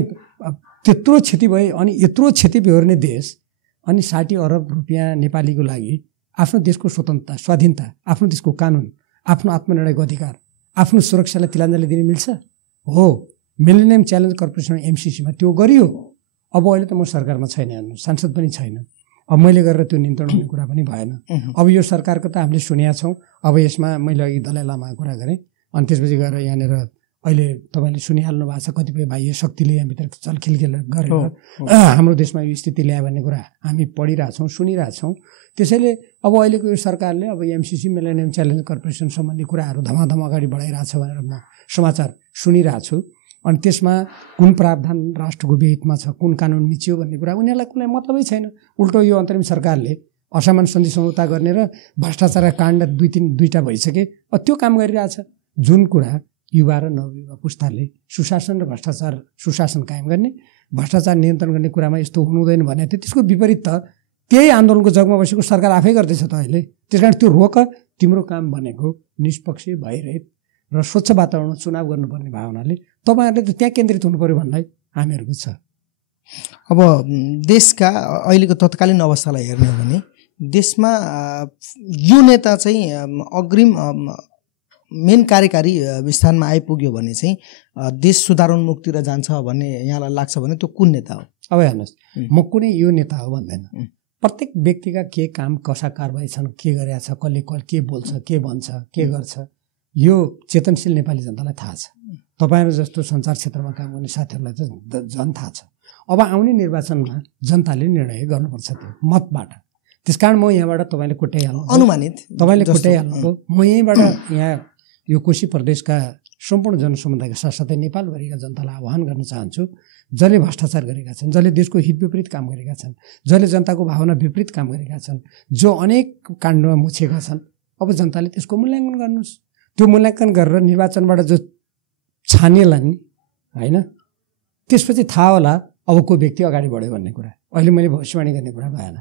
त्यत्रो क्षति भयो, अनि यत्रो क्षति बेहोर्ने देश, अनि 60 अरब रुपियाँ नेपालीको लागि आफ्नो देशको स्वतन्त्रता, स्वाधीनता, आफ्नो देशको कानुन, आफ्नो आत्मनिर्णयको अधिकार, आफ्नो सुरक्षालाई तिलाञ्जली दिने मिल्छ? हो, मिलेनियम च्यालेन्ज कर्पोरेसन एमसीसीमा त्यो गरियो। अब अहिले त म सरकारमा छैन, हेर्नु सांसद पनि छैन। अब मैले गरेर त्यो नियन्त्रण हुने कुरा पनि भएन। अब यो सरकारको त हामीले सुनेका छौँ। अब यसमा मैले अघि दलाई लामाको कुरा गरेँ, अनि त्यसपछि गएर यहाँनिर अहिले तपाईँले सुनिहाल्नु भएको छ कतिपय बाह्य शक्तिले यहाँभित्र चलखिलखेल गरेर हाम्रो देशमा यो स्थिति ल्यायो भन्ने कुरा हामी पढिरहेछौँ, सुनिरहेछौँ। त्यसैले अब अहिलेको यो सरकारले अब एमसीसी मिलेनियम च्यालेन्ज कर्पोरेसन सम्बन्धी कुराहरू धमाधम अगाडि बढाइरहेछ भनेर म समाचार सुनिरहेको छु। अनि त्यसमा कुन प्रावधान राष्ट्रको विहितमा छ, कुन कानुन मिचियो भन्ने कुरा उनीहरूलाई कुनै मतलबै छैन। उल्टो यो अन्तरिम सरकारले असामान्य सन्धि सम्झौता गर्ने र भ्रष्टाचार काण्ड 2-3 भइसके त्यो काम गरिरहेछ। जुन कुरा युवा र नवयुवा पुस्ताले सुशासन र भ्रष्टाचार सुशासन कायम गर्ने, भ्रष्टाचार नियन्त्रण गर्ने कुरामा यस्तो हुनुहुँदैन भने त्यसको विपरीत त त्यही आन्दोलनको जगमा बसेको सरकार आफै गर्दैछ त अहिले। त्यसकारण त्यो रोक, तिम्रो काम भनेको निष्पक्ष, भयरहित र स्वच्छ वातावरणमा चुनाव गर्नुपर्ने भावनाले तपाईँहरूले त त्यहाँ केन्द्रित हुनु पर्यो भन्ने हामीहरूको छ। अब देशका अहिलेको तत्कालीन अवस्थालाई हेर्ने हो भने देशमा यो नेता चाहिँ अग्रिम मेन कार्यकारी स्थानमा आइपुग्यो भने चाहिँ देश सुधारोन्मुखतिर जान्छ भन्ने यहाँलाई लाग्छ भने त्यो कुन नेता हो? अब हेर्नुहोस्, म कुनै यो नेता हो भन्दैन। प्रत्येक व्यक्तिका के काम, कसा कारबाही छन्, के गरेका छ, कसले के बोल्छ, के भन्छ, के गर्छ, यो चेतनशील नेपाली जनतालाई थाहा छ। तपाईँहरू जस्तो सञ्चार क्षेत्रमा काम गर्ने साथीहरूलाई त झन् थाहा छ। अब आउने निर्वाचनमा जनताले निर्णय गर्नुपर्छ त्यो मतबाट। त्यसकारण म यहाँबाट तपाईँले कोट्याइहाल्नु, अनुमानित तपाईँले कोट्याइहाल्नुभयो। म यहीँबाट यहाँ यो कोशी प्रदेशका सम्पूर्ण जनसमुदायका साथसाथै नेपालभरिका जनतालाई आह्वान गर्न चाहन्छु, जसले भ्रष्टाचार गरेका छन्, जसले देशको हित विपरीत काम गरेका छन्, जसले जनताको भावना विपरीत काम गरेका छन्, जो अनेक काण्डमा मुछेका छन्, अब जनताले त्यसको मूल्याङ्कन गर्नुहोस्। त्यो मूल्याङ्कन गरेर निर्वाचनबाट जो छानिएला नि होइन, त्यसपछि थाहा होला अब को व्यक्ति अगाडि बढ्यो भन्ने कुरा। अहिले मैले भविष्यवाणी गर्ने कुरा भएन।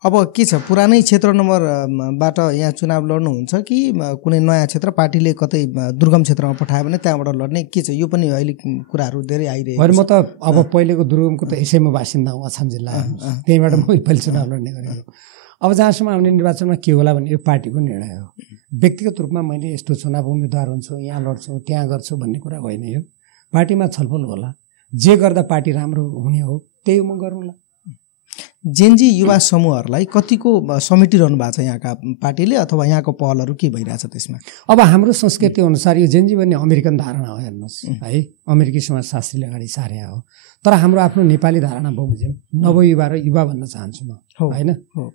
अब के छ, पुरानै क्षेत्र नम्बरबाट यहाँ चुनाव लड्नुहुन्छ कि कुनै नयाँ क्षेत्र पार्टीले कतै दुर्गम क्षेत्रमा पठायो भने त्यहाँबाट लड्ने, के छ? यो पनि अहिले कुराहरू धेरै आइरहेको छ। म त अब पहिलेको दुर्गमको त यसैमा बासिन्दा हो, अछाम जिल्ला, त्यहीँबाट म पहिले चुनाव लड्ने गरेको। अब जहाँसम्म आउने निर्वाचनमा के होला भने यो पार्टीको निर्णय हो। व्यक्तिगत रूपमा मैले यस्तो चुनाव उम्मेदवार हुन्छु, यहाँ लड्छु, त्यहाँ गर्छु भन्ने कुरा होइन। यो पार्टीमा छलफल होला, जे गर्दा पार्टी राम्रो हुने हो त्यही म गरौँला। जेनजी युवा समूहहरूलाई कतिको समेटिरहनु भएको छ यहाँका पार्टीले अथवा यहाँको पहलहरू के भइरहेछ त्यसमा? अब हाम्रो संस्कृति अनुसार यो जेनजी भन्ने अमेरिकन धारणा हो, हेर्नुहोस् है, अमेरिकी समाजशास्त्रीले अगाडि सारे हो। तर हाम्रो आफ्नो नेपाली धारणा बमोजिम नवयुवा र युवा भन्न चाहन्छु म, होइन?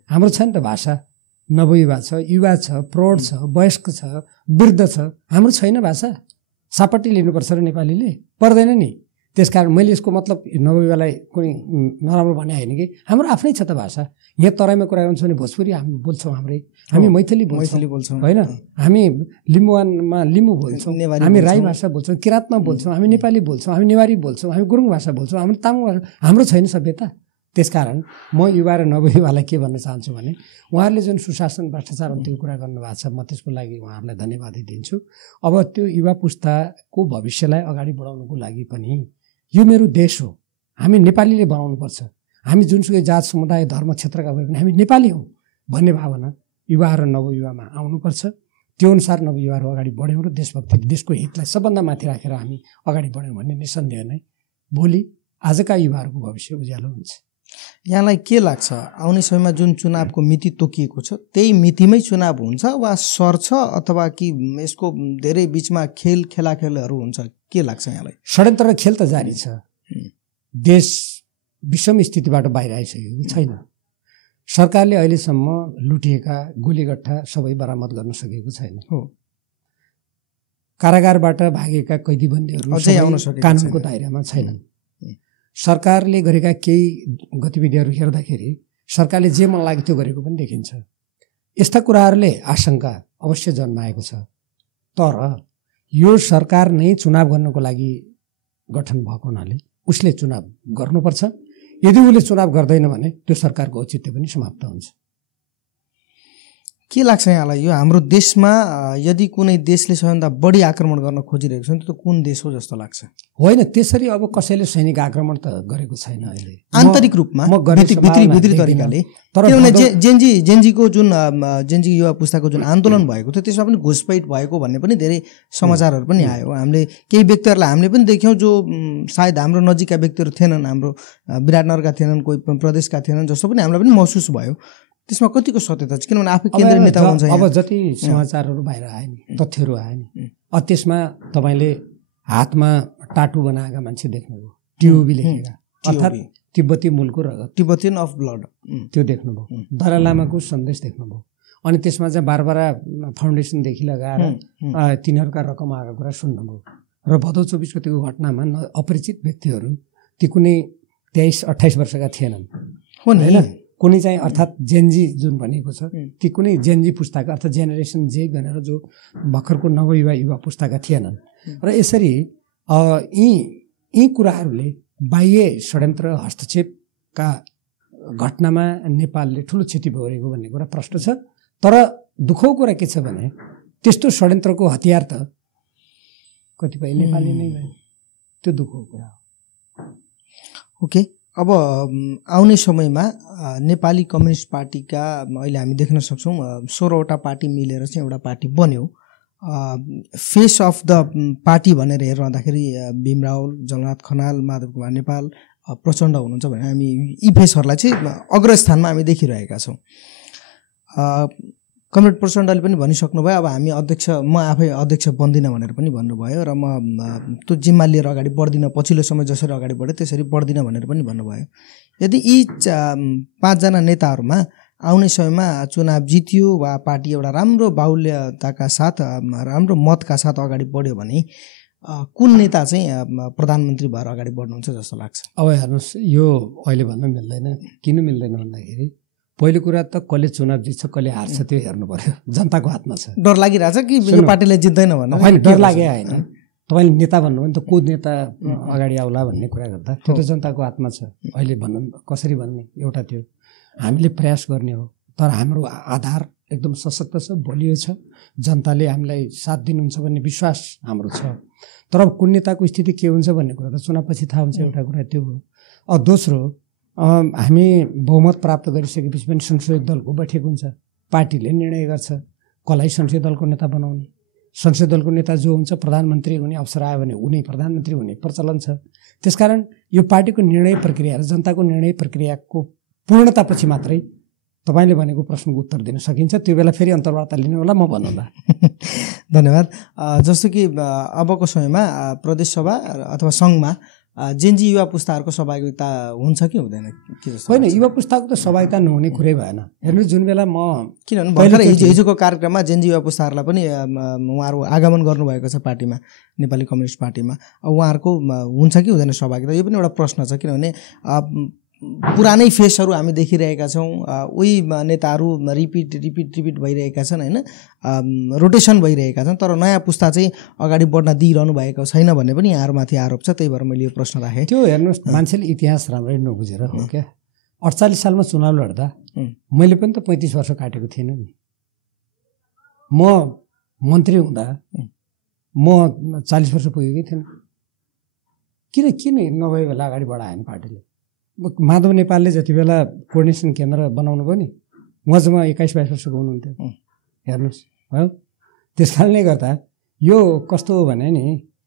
हाम्रो छ नि त भाषा, नवयुवा छ, युवा छ, प्रौढ छ, वयस्क छ, वृद्ध छ। हाम्रो छैन भाषा? सापट्टि लिनुपर्छ र नेपालीले पर्दैन नि। त्यसकारण मैले यसको मतलब नवयुवालाई कुनै नराम्रो भने होइन कि हाम्रो आफ्नै छ त भाषा। यहाँ तराईमा कुरा गर्नु छ भने भोजपुरी हामी बोल्छौँ, हामी मैथिली बोल्छौँ, होइन? हामी लिम्बुवानमा लिम्बू बोल्छौँ, हामी राई भाषा बोल्छौँ, किराँतमा बोल्छौँ, हामी नेपाली बोल्छौँ, हामी नेवारी बोल्छौँ, हामी गुरुङ भाषा बोल्छौँ, हामी तामाङ भाषा। हाम्रो छैन सभ्यता। त्यसकारण म युवा र नवयुवालाई के भन्न चाहन्छु भने उहाँहरूले जुन सुशासन भ्रष्टाचार अन्तिको कुरा गर्नुभएको छ, म त्यसको लागि उहाँहरूलाई धन्यवाद दिन्छु। अब त्यो युवा पुस्ताको भविष्यलाई अगाडि बढाउनुको लागि पनि यो मेरो देश हो, हामी नेपालीले बनाउनुपर्छ। हामी जुनसुकै जात समुदाय धर्म क्षेत्रका भए पनि हामी नेपाली हौँ भन्ने भावना युवा र नवयुवामा आउनुपर्छ। त्यो अनुसार नवयुवाहरू अगाडि बढ्यौँ र देशभक्ति, देशको हितलाई सबभन्दा माथि राखेर हामी अगाडि बढ्यौँ भने निसन्देह नै भोलि आजका युवाहरूको भविष्य उज्यालो हुन्छ। यहाँलाई के लाग्छ आउने समयमा जुन चुनावको मिति तोकिएको छ त्यही मितिमै चुनाव हुन्छ वा सर्छ अथवा कि यसको धेरै बिचमा खेलाखेलहरू हुन्छ? के लाग्छ यहाँलाई? षड्यन्त्र र खेल त जारी छ। देश विषम स्थितिबाट बाहिर आइसकेको छैन। सरकारले अहिलेसम्म लुटिएका गोलीगट्ठा सबै बरामद गर्न सकेको छैन। हो, कारागारबाट भागेका कैदीबन्दीहरू कानुनको दायरामा छैनन्। सरकारले गरेका केही गतिविधिहरू हेर्दाखेरि सरकारले जे मन लाग्यो त्यो गरेको पनि देखिन्छ। यस्ता कुराहरूले आशंका अवश्य जन्माएको छ। तर यो सरकार नै चुनाव गर्नको लागि गठन भएको हुनाले उसले चुनाव गर्नुपर्छ। यदि उसले चुनाव गर्दैन भने त्यो सरकारको औचित्य पनि समाप्त हुन्छ। के लाग्छ यहाँलाई यो हाम्रो देशमा यदि कुनै देशले सबैभन्दा बढी आक्रमण गर्न खोजिरहेको छ भने त्यो कुन देश हो जस्तो लाग्छ? होइन, त्यसरी अब कसैले सैनिक आक्रमण त गरेको छैन अहिले आन्तरिक रूपमा, भित्री तरिकाले। किनभने जेनजीको जुन जेनजी युवा पुस्ताको जुन आन्दोलन भएको थियो त्यसमा पनि घुसपैठ भएको भन्ने पनि धेरै समाचारहरू पनि आयो। हामीले केही व्यक्तिहरूलाई हामीले पनि देख्यौँ जो सायद हाम्रो नजिकका व्यक्तिहरू थिएनन्, हाम्रो विराटनगरका थिएनन्, कोही प्रदेशका थिएनन् जस्तो पनि हामीलाई पनि महसुस भयो। त्यसमा कतिको सत्यता छ? किनभने आफै केन्द्रीय नेता हुन्छ। अब जति समाचारहरू बाहिर आए नि, तथ्यहरू आए नि, त्यसमा तपाईँले हातमा टाटु बनाएका मान्छे देख्नुभयो, टिओबी लेखेका, अर्थात् तिब्बती मूलको रगत, तिब्बतियन अफ ब्लड, त्यो देख्नुभयो। दलाई लामाको सन्देश देख्नुभयो। अनि त्यसमा चाहिँ बारबारा फाउन्डेसनदेखि लगाएर तिनीहरूका रकम आएको कुरा सुन्नुभयो। र भदौ 24 गतिको घटनामा अपरिचित व्यक्तिहरू, ती कुनै 23-28 वर्षका थिएनन्, होइन? कुनै चाहिँ अर्थात् जेनजी जुन भनेको छ ती कुनै जेनजी पुस्ताका अर्थात् जेनेरेसन जे भनेर जो भर्खरको नवयुवा युवा पुस्ताका थिएनन्। र यसरी यी कुराहरूले बाह्य षड्यन्त्र हस्तक्षेपका घटनामा नेपालले ठुलो क्षति भोगेको भन्ने कुरा प्रश्न छ। तर दुःखको कुरा के छ भने त्यस्तो षड्यन्त्रको हतियार त कतिपय नेपाली नै भयो। त्यो दुःखको कुरा हो। ओके, अब आउने समयमा नेपाली कम्युनिस्ट पार्टीका अहिले हामी देख्न सक्छौँ 16वटा पार्टी मिलेर चाहिँ एउटा पार्टी बन्यो। फेस अफ द पार्टी भनेर हेर्दाखेरि भीमराव, जलनाथ खनाल, माधव कुमार नेपाल, प्रचण्ड हुनुहुन्छ भने हामी यी फेसहरूलाई चाहिँ अग्रस्थानमा हामी देखिरहेका छौँ। कमरेड प्रचण्डले पनि भनिसक्नुभयो अब हामी अध्यक्ष, म आफै अध्यक्ष बन्दिनँ भनेर पनि भन्नुभयो र म त्यो जिम्मा लिएर अगाडि बढ्दिनँ, पछिल्लो समय जसरी अगाडि बढ्यो त्यसरी बढ्दिनँ भनेर पनि भन्नुभयो। यदि यी 5 जना नेताहरूमा आउने समयमा चुनाव जित्यो वा पार्टी एउटा राम्रो बाहुल्यताका साथ, राम्रो मतका साथ अगाडि बढ्यो भने कुन नेता चाहिँ प्रधानमन्त्री भएर अगाडि बढ्नुहुन्छ जस्तो लाग्छ? अब हेर्नुहोस्, यो अहिले भन्न मिल्दैन। किन मिल्दैन भन्दाखेरि पहिलो कुरा त कसले चुनाव जित्छ कसले हार्छ त्यो हेर्नु पर्यो। जनताको हातमा छ। डर लागिरहेछ कि यो पार्टीले जित्दैन भनेर? होइन, डर लागे होइन। तपाईँले नेता भन्नुभयो भने त को नेता अगाडि आउला भन्ने कुरा गर्दा त्यो त जनताको हातमा छ। अहिले भन्नु कसरी भन्ने एउटा त्यो हामीले प्रयास गर्ने हो। तर हाम्रो आधार एकदम सशक्त छ, बलियो छ। जनताले हामीलाई साथ दिनुहुन्छ भन्ने विश्वास हाम्रो छ। तर अब कुन नेताको स्थिति के हुन्छ भन्ने कुरा त चुनावपछि थाहा हुन्छ। एउटा कुरा त्यो हो। दोस्रो, हामी बहुमत प्राप्त गरिसकेपछि पनि संसदीय दलको बैठक हुन्छ, पार्टीले निर्णय गर्छ कसलाई संसदीय दलको नेता बनाउने। संसदीय दलको नेता जो हुन्छ प्रधानमन्त्री हुने अवसर आयो भने उनी प्रधानमन्त्री हुने प्रचलन छ। त्यसकारण यो पार्टीको निर्णय प्रक्रिया र जनताको निर्णय प्रक्रियाको पूर्णतापछि मात्रै तपाईँले भनेको प्रश्नको उत्तर दिन सकिन्छ। त्यो बेला फेरि अन्तर्वार्ता लिनु होला, म भन्नुला। धन्यवाद। जस्तो कि अबको समयमा प्रदेशसभा अथवा सङ्घमा जेनजी युवा पुस्ताहरूको सहभागिता हुन्छ कि हुँदैन? होइन, युवा पुस्ताको त सहभागिता नहुने कुरै भएन। हेर्नुहोस्, जुन बेला म किनभने भर्खरै हिजोको कार्यक्रममा जेनजी युवा पुस्ताहरूलाई पनि उहाँहरू आगमन गर्नुभएको छ पार्टीमा, नेपाली कम्युनिस्ट पार्टीमा। उहाँहरूको हुन्छ कि हुँदैन सहभागिता, यो पनि एउटा प्रश्न छ। किनभने पुरानै फेसहरू हामी देखिरहेका छौँ, उही नेताहरू रिपिट भइरहेका छन् होइन, रोटेसन भइरहेका छन्, तर नयाँ पुस्ता चाहिँ अगाडि बढ्न दिइरहनु भएको छैन भन्ने पनि यहाँहरूमाथि आरोप छ। त्यही भएर मैले यो प्रश्न राखेँ। त्यो हेर्नुहोस्, मान्छेले इतिहास राम्ररै नबुझेर हो क्या। 48 सालमा चुनाव लड्दा मैले पनि त 35 वर्ष काटेको थिएन नि। म मन्त्री हुँदा म 40 वर्ष पुगेकै थिएन। किन नभए बेला अगाडि बढाएन पार्टीले? माधव नेपालले जति बेला कोअर्डिनेसन केन्द्र बनाउनु भयो नि, उहाँ चाहिँ 21-22 वर्षको हुनुहुन्थ्यो। हेर्नुहोस् हो, त्यस कारणले गर्दा यो कस्तो हो भने नि,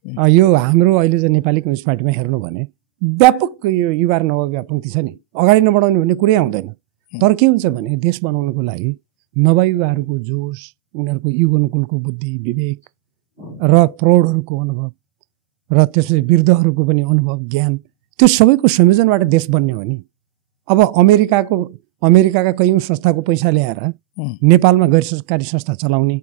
यो हाम्रो अहिले चाहिँ नेपाली कम्युनिस्ट पार्टीमा हेर्नु भने व्यापक यो युवा र नवव्यापकता छ नि, अगाडि नबढाउने भन्ने कुरै आउँदैन। तर के हुन्छ भने देश बनाउनुको लागि नवयुवाहरूको जोस, उनीहरूको युग अनुकूलको बुद्धि विवेक र प्रौढहरूको अनुभव र त्यसपछि वृद्धहरूको पनि अनुभव ज्ञान, त्यो सबैको संयोजनबाट देश बन्ने हो नि। अब अमेरिकाका कैयौँ संस्थाको पैसा ल्याएर नेपालमा गैर सरकारी संस्था चलाउने,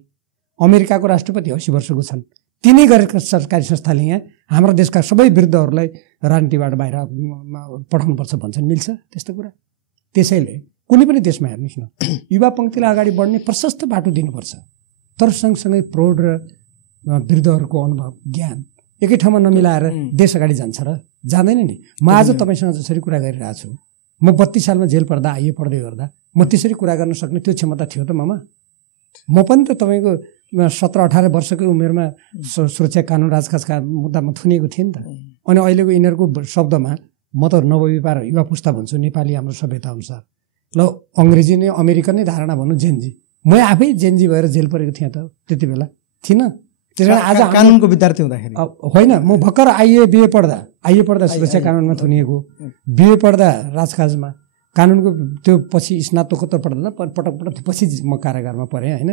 अमेरिकाको राष्ट्रपति 80 वर्षको छन्, तिनै गैर सरकारी संस्थाले यहाँ हाम्रो देशका सबै वृद्धहरूलाई राजनीतिबाट बाहिर पठाउनुपर्छ भन्छन्। मिल्छ त्यस्तो कुरा? त्यसैले कुनै पनि देशमा हेर्नुहोस् न, युवा पङ्क्तिलाई अगाडि बढ्ने प्रशस्त बाटो दिनुपर्छ। तर सँगसँगै प्रौढ र वृद्धहरूको अनुभव ज्ञान एकै ठाउँमा नमिलाएर देश अगाडि जान्छ र जाँदैन नि। म आज तपाईँसँग जसरी कुरा गरिरहेको छु, म 32 सालमा जेल पर्दा आइए पढ्दै गर्दा म त्यसरी कुरा गर्न सक्ने त्यो क्षमता थियो त ममा? म पनि त तपाईँको 17-18 वर्षकै उमेरमा सुरक्षा कानुन राजकाजका मुद्दामा थुनिएको थिएँ नि त। अनि अहिलेको यिनीहरूको शब्दमा म त नवव्यापार युवा पुस्ता भन्छु, नेपाली हाम्रो सभ्यता अनुसार। ल अङ्ग्रेजी नै अमेरिकन नै धारणा भनौँ जेनजी, म आफै जेनजी भएर जेल परेको थिएँ त त्यति बेला, थिइनँ? त्यस कारण आज कानुनको विद्यार्थी हुँदाखेरि होइन, म भर्खर बिए पढ्दा सुरक्षा कानुनमा थुनिएको, बिए पढ्दा राजकाजमा कानुनको, त्यो पछि स्नातकोत्तर पढ्दा पटक पछि म कारागारमा परेँ होइन।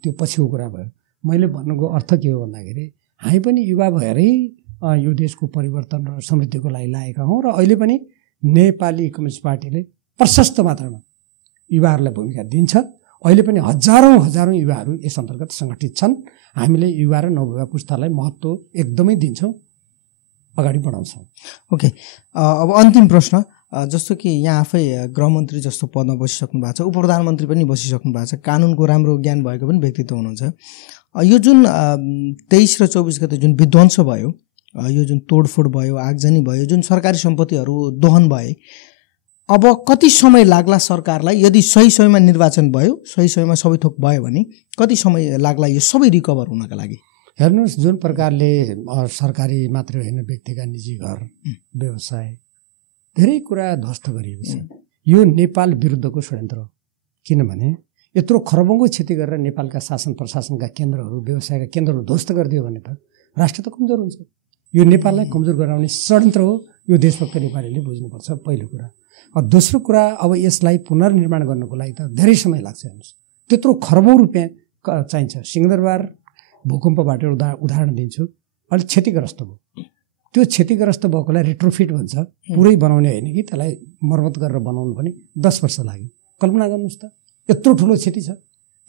त्यो पछिको कुरा भयो। मैले भन्नुको अर्थ के हो भन्दाखेरि, हामी पनि युवा भएरै यो देशको परिवर्तन र समृद्धिको लागि लागेका हौँ र अहिले पनि नेपाली कम्युनिस्ट पार्टीले प्रशस्त मात्रामा युवाहरूलाई भूमिका दिन्छ। अहिले पनि हजारौँ युवाहरू यस अन्तर्गत सङ्गठित छन्। हामीले युवा र नवयुवा पुस्तालाई महत्त्व एकदमै दिन्छौँ, अगाडि बढाउँछौँ। ओके, अब अन्तिम प्रश्न, जस्तो कि यहाँ आफै गृहमन्त्री जस्तो पदमा बसिसक्नु भएको छ, उपप्रधानमन्त्री पनि बसिसक्नु भएको छ, कानुनको राम्रो ज्ञान भएको पनि व्यक्तित्व हुनुहुन्छ। यो जुन 23 र 24 गते जुन विध्वंस भयो, यो जुन तोडफोड भयो, आगजनी भयो, जुन सरकारी सम्पत्तिहरू दोहन भए, अब कति समय लाग्ला सरकारलाई? यदि सही समयमा निर्वाचन भयो, सही समयमा सबै थोक भयो भने कति समय लाग्ला यो सबै रिकभर हुनका लागि? हेर्नुहोस्, जुन प्रकारले सरकारी मात्रै होइन, व्यक्तिका निजी घर व्यवसाय धेरै कुरा ध्वस्त गरिएको छ। यो नेपाल विरुद्धको षड्यन्त्र हो। किनभने यत्रो खरबौँको क्षति गरेर नेपालका शासन प्रशासनका केन्द्रहरू, व्यवसायका केन्द्रहरू ध्वस्त गरिदियो भने त राष्ट्र त कमजोर हुन्छ। यो नेपाललाई कमजोर गराउने षड्यन्त्र हो। यो देशभक्त नेपालीले बुझ्नुपर्छ, पहिलो कुरा। दोस्रो कुरा, अब यसलाई पुनर्निर्माण गर्नको लागि त धेरै समय लाग्छ। हेर्नुहोस्, त्यत्रो खरबौँ रुपियाँ चाहिन्छ। सिंहदरबार भूकम्पबाट उदाहरण दिन्छु, अलिक क्षतिग्रस्त भयो। त्यो क्षतिग्रस्त भएकोलाई रेट्रोफिट भन्छ, पुरै बनाउने होइन कि त्यसलाई मर्मत गरेर बनाउनु पनि 10 वर्ष लाग्यो। कल्पना गर्नुहोस् त, यत्रो ठुलो क्षति छ।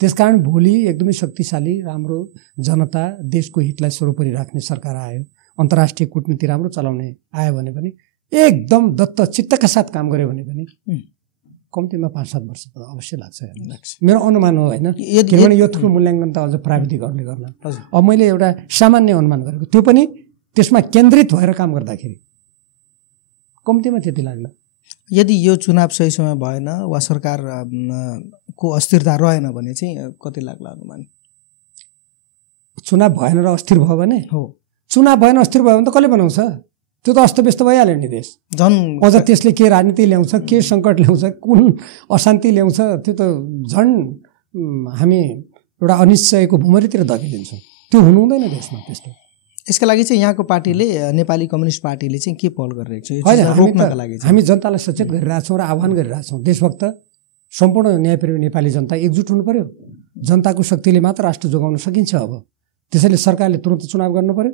त्यसकारण भोलि एकदमै शक्तिशाली राम्रो जनता, देशको हितलाई सर्वोपरि राख्ने सरकार आयो, अन्तर्राष्ट्रिय कूटनीति राम्रो चलाउने आयो भने पनि, एकदम दत्त चित्तका साथ काम गर्यो भने पनि कम्तीमा 5-7 वर्ष त अवश्य लाग्छ। मेरो अनुमान हो होइन, किनभने यो थुप्रो मूल्याङ्कन त अझ प्राविधिकहरूले गर्न। अब मैले एउटा सामान्य अनुमान गरेको, त्यो पनि त्यसमा केन्द्रित भएर काम गर्दाखेरि कम्तीमा त्यति लाग्ला। यदि यो चुनाव सही समय भएन वा सरकार को अस्थिरता रहेन भने चाहिँ कति लाग्ला अनुमान? चुनाव भएन र अस्थिर भयो भने हो, चुनाव भएन अस्थिर भयो भने त कसले बनाउँछ? त्यो त अस्तव्यस्त भइहाल्यो नि देश। झन् अझ त्यसले के राजनीति ल्याउँछ, के सङ्कट ल्याउँछ, कुन अशान्ति ल्याउँछ, त्यो त झन् हामी एउटा अनिश्चयको भुमरीतिर धकिदिन्छौँ। त्यो हुनु हुँदैन देशमा त्यस्तो। यसका लागि चाहिँ यहाँको पार्टीले नेपाली कम्युनिस्ट पार्टीले चाहिँ के पहल गरिरहेको छ रोक्नका लागि? हामी जनतालाई सचेत गरिरहेछौँ र आह्वान गरिरहेछौँ। देशभक्त सम्पूर्ण न्यायप्रेमी नेपाली जनता एकजुट हुनु पर्यो। जनताको शक्तिले मात्र राष्ट्र जोगाउन सकिन्छ। अब त्यसैले सरकारले तुरन्त चुनाव गर्नु पर्यो,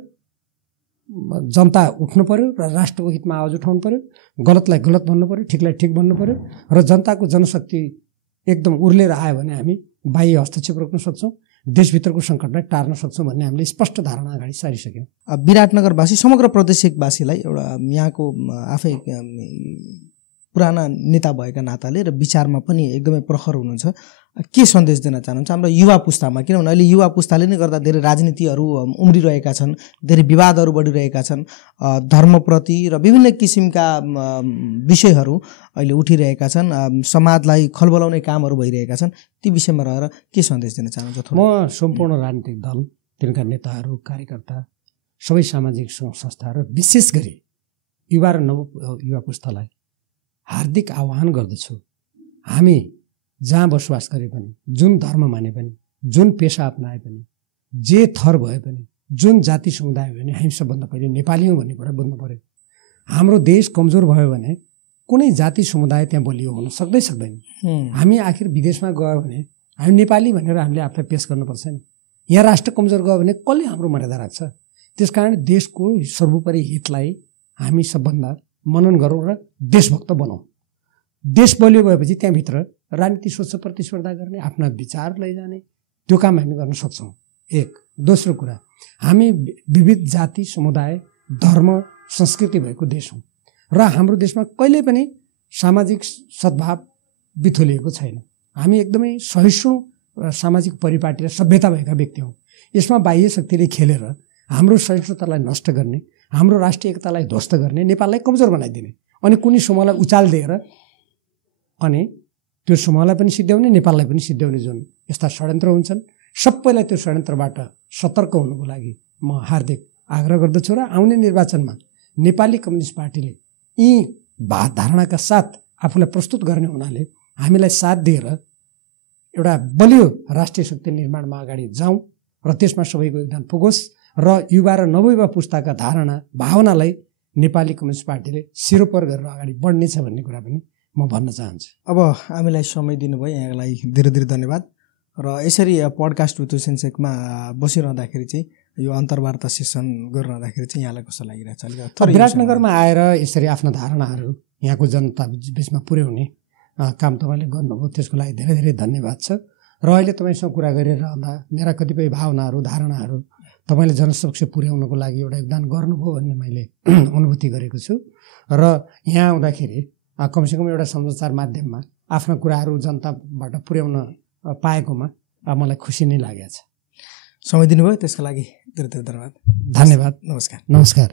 जनता उठ्नु पर्यो र राष्ट्रको हितमा आवाज उठाउनु पर्यो, गलतलाई गलत भन्नु पर्यो, ठिकलाई ठिक भन्नु पर्यो र जनताको जनशक्ति एकदम उर्लेर आयो भने हामी बाह्य हस्तक्षेप रोक्न सक्छौँ, देशभित्रको सङ्कटलाई टार्न सक्छौँ भन्ने हामीले स्पष्ट धारणा अगाडि सारिसक्यौँ। विराटनगरवासी समग्र प्रदेशवासीलाई एउटा यहाँको आफै पुराना नेता भएका नाताले र विचारमा पनि एकदमै प्रखर हुनुहुन्छ, के सन्देश दिन चाहनुहुन्छ हाम्रो युवा पुस्तामा? किनभने अहिले युवा पुस्ताले नै गर्दा धेरै राजनीतिहरू उम्रिरहेका छन्, धेरै विवादहरू बढिरहेका छन्, धर्मप्रति र विभिन्न किसिमका विषयहरू अहिले उठिरहेका छन्, समाजलाई खलबलाउने कामहरू भइरहेका छन्। ती विषयमा रहेर के सन्देश दिन चाहनुहुन्छ? म सम्पूर्ण राजनीतिक दल, तिनका नेताहरू, कार्यकर्ता, सबै सामाजिक संस्थाहरू, विशेष गरी युवा र युवा पुस्तालाई हार्दिक आह्वान गर्दछु। हामी जहाँ बसोबास गरे पनि, जुन धर्म माने पनि, जुन पेसा अपनाए पनि, जे थर भए पनि, जुन जाति समुदाय भयो भने हामी सबभन्दा पहिले नेपाली हौँ भन्ने कुरा बुझ्नु पर्यो। हाम्रो देश कमजोर भयो भने कुनै जाति समुदाय त्यहाँ बलियो हुन सक्दैन। हामी आखिर विदेशमा गयो भने हामी नेपाली भनेर हामीले आफूलाई पेश गर्नुपर्छ नि। यहाँ राष्ट्र कमजोर गयो भने कसले हाम्रो मर्यादा राख्छ? त्यसकारण देशको सर्वोपरि हितलाई हामी सबभन्दा मनन गरौँ र देशभक्त बनाऊ। देश बलियो भएपछि त्यहाँभित्र राजनीति स्वच्छ प्रतिस्पर्धा गर्ने, आफ्ना विचार लैजाने, त्यो काम हामी गर्न सक्छौँ। एक। दोस्रो कुरा, हामी विविध जाति समुदाय, धर्म, संस्कृति भएको देश हौँ र हाम्रो देशमा कहिले पनि सामाजिक सद्भाव बिथोलिएको छैन। हामी एकदमै सहिष्णु सामाजिक परिपाटी र सभ्यता भएका व्यक्ति हौँ। यसमा बाह्य शक्तिले खेलेर हाम्रो सहिष्णुतालाई नष्ट गर्ने, हाम्रो राष्ट्रिय एकतालाई ध्वस्त गर्ने, नेपाललाई कमजोर बनाइदिने, अनि कुनै समूहलाई उचाल दिएर अनि त्यो समूहलाई पनि सिद्ध्याउने, नेपाललाई पनि सिद्ध्याउने जुन यस्ता षड्यन्त्र हुन्छन्, सबैलाई त्यो षड्यन्त्रबाट सतर्क हुनुको लागि म हार्दिक आग्रह गर्दछु। र आउने निर्वाचनमा नेपाली कम्युनिस्ट पार्टीले यी धारणाका साथ आफूलाई प्रस्तुत गर्ने हुनाले हामीलाई साथ दिएर एउटा बलियो राष्ट्रिय शक्ति निर्माणमा अगाडि जाउँ र त्यसमा सबैको योगदान पुगोस् र युवा र नवयुवा पुस्ताका धारणा भावनालाई नेपाली कम्युनिस्ट पार्टीले सिरोपर गरेर अगाडि बढ्नेछ भन्ने कुरा पनि म भन्न चाहन्छु। अब हामीलाई समय दिनुभयो, यहाँलाई धेरै धेरै धन्यवाद। र यसरी पडकास्ट विथ सेन्सेकमा बसिरहँदाखेरि चाहिँ यो अन्तर्वार्ता सेसन गरिरहँदाखेरि चाहिँ यहाँलाई कस्तो लागिरहेछ? विराटनगरमा आएर यसरी आफ्ना धारणाहरू यहाँको जनता बिचमा पुर्याउने काम तपाईँले गर्नुभयो, त्यसको लागि धेरै धेरै धन्यवाद छ। र अहिले तपाईँसँग कुरा गरिरहँदा मेरा कतिपय भावनाहरू, धारणाहरू तपाईँले जनसमक्ष पुर्याउनको लागि एउटा योगदान गर्नुभयो भन्ने मैले अनुभूति गरेको छु। र यहाँ आउँदाखेरि कमसेकम एउटा समाचार माध्यममा आफ्ना कुराहरू जनताबाट पुर्याउन पाएकोमा मलाई खुसी नै लागेको छ। समय दिनुभयो त्यसको लागि धेरै धेरै धन्यवाद। धन्यवाद। नमस्कार। नमस्कार।